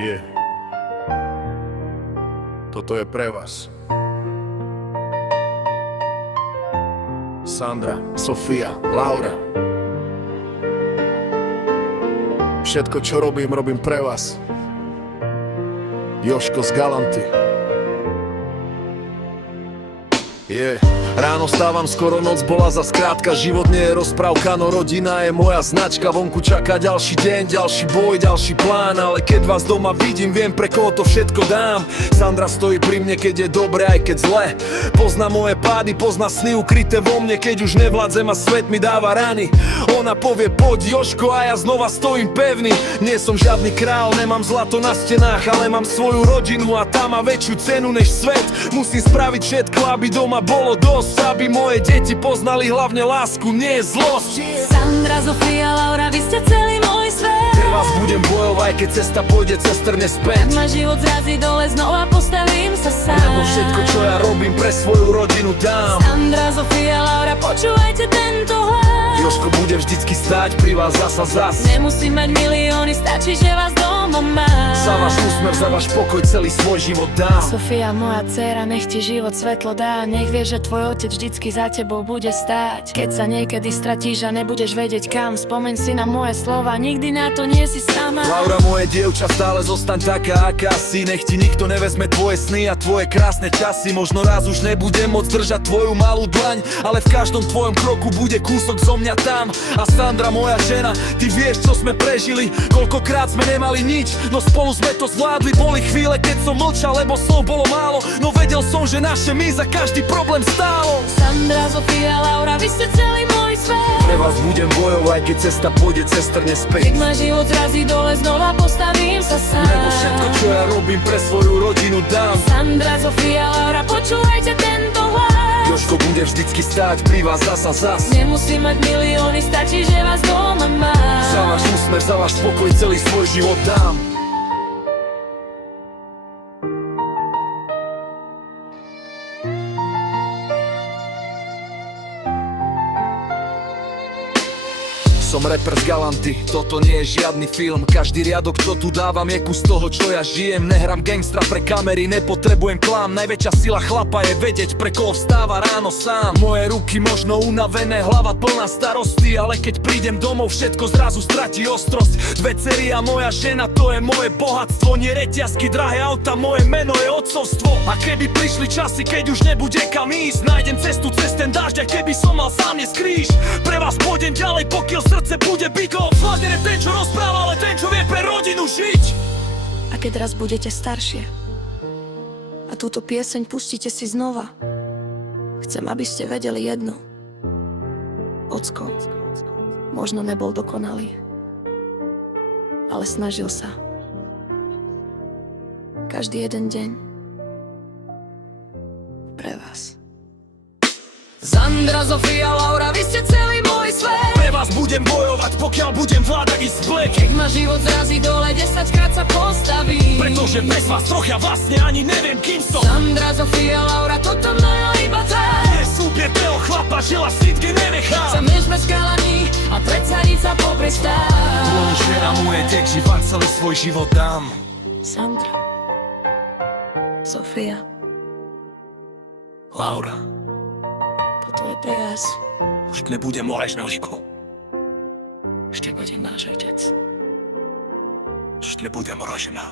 Yeah. Toto je pre vás. Sandra, Sofia, Laura. Všetko, čo robím, robím pre vás. Jožko z Galanty. Ráno stávam skoro, noc bola za skrátka. Život nie je rozprávka, no rodina je moja značka. Vonku čaká ďalší deň, ďalší boj, ďalší plán. Ale keď vás doma vidím, viem, pre koho to všetko dám. Sandra stojí pri mne, keď je dobre, aj keď zle. Pozná moje pády, pozná sny ukryté vo mne. Keď už nevládzem a svet mi dáva rany, ona povie poď Jožko a ja znova stojím pevný. Nie som žiadny král, nemám zlato na stenách, ale mám svoju rodinu a tá má väčšiu cenu než svet. Musím spraviť všetko, aby doma bolo dosť, aby moje deti poznali hlavne lásku, nie zlosť. Sandra, Sofia, Laura, vy ste celý môj svet. Pre vás budem bojovať, keď cesta pôjde cez trne späť. Ak ma život zrazí dole, znova postavím sa sám. Lebo všetko, čo ja robím, pre svoju rodinu dám. Sandra, Sofia, Laura, počúvajte tento hlas. Jožko bude vždycky stáť pri vás zas. Nemusím mať milióny, stačí, že vás doma mám. Za váš úsmev, za váš pokoj celý svoj život dám. Sofia, moja dcéra, nech ti život svetlo dá. Nech vieš, že tvoj otec vždycky za tebou bude stáť. Keď sa niekedy stratíš a nebudeš vedieť kam, spomeň si na moje slova, nikdy na to nie si sama. Laura, moje dievča, stále zostaň taká, aká si. Nech ti nikto nevezme tvoje sny a tvoje krásne časy. Možno raz už nebudem môcť držať tvoju malú dlaň, ale v každom tvojom kroku bude kúsok zo mňa tam. A Sandra, moja žena, ty vieš, čo sme prežili. Koľkokrát sme nemali nič, no spolu sme to zvládli. Boli chvíle, keď som mlčal, lebo slov bolo málo, no vedel som, že naše my za každý problém stálo. Sandra, Sofia, Laura, vy ste celý môj svet. Pre vás budem bojovať, keď cesta pôjde cez trne späť. Keď ma život zrazí dole, znova postavím sa sám. Lebo všetko, čo ja robím, pre svoju rodinu dám. Sandra, Sofia, Laura, počúvajte tento hlas. Jožko bude vždycky stáť pri vás zas. Nemusím mať milióny, stačí, že vás doma mám. Za váš úsmev, za váš pokoj celý svoj život dám. Som rapper z Galanty, toto nie je žiadny film. Každý riadok, čo tu dávam, je kus toho, čo ja žijem. Nehrám gangstra pre kamery, nepotrebujem klam. Najväčšia sila chlapa je vedieť, pre koho vstáva ráno sám. Moje ruky možno unavené, hlava plná starosti, ale keď prídem domov, všetko zrazu stratí ostrosť. Dve dcery a moja žena, to je moje bohatstvo. Nie reťazky, drahé auta, moje meno je otcovstvo. A keby prišli časy, keď už nebude kam ísť, nájdem cestu cez ten dážď, a keby som mal sám nesť kríž. Pre vás pôjdem ďalej, pokiaľ srdce bude byto. Flader je ten, čo rozpráva, ale ten, čo vie pre rodinu žiť. A keď raz budete staršie a túto pieseň pustíte si znova, chcem, aby ste vedeli jedno. Ocko možno nebol dokonalý, ale snažil sa. Každý jeden deň pre vás. Sandra, Sofia, Laura, vy ste celý môj svet. Pre vás budem bojovať, pokiaľ budem vládať i splek. Keď ma život zrazí dole, 10-krát sa postaví. Pretože bez vás trocha vlastne ani neviem, kým som. Sandra, Sofia, Laura, toto mňa iba tak. Nie súbier toho chlapa, že lasitke nenechám. Chceme sme skalaní a predsadiť sa popri stát. Tvoju žena, moje deti, vám celý svoj život dám. Sandra, Sofia, Laura, toto je pre vás. už nebude môj žnalíku. Ešte bude náš otec. Už nebude moja žena.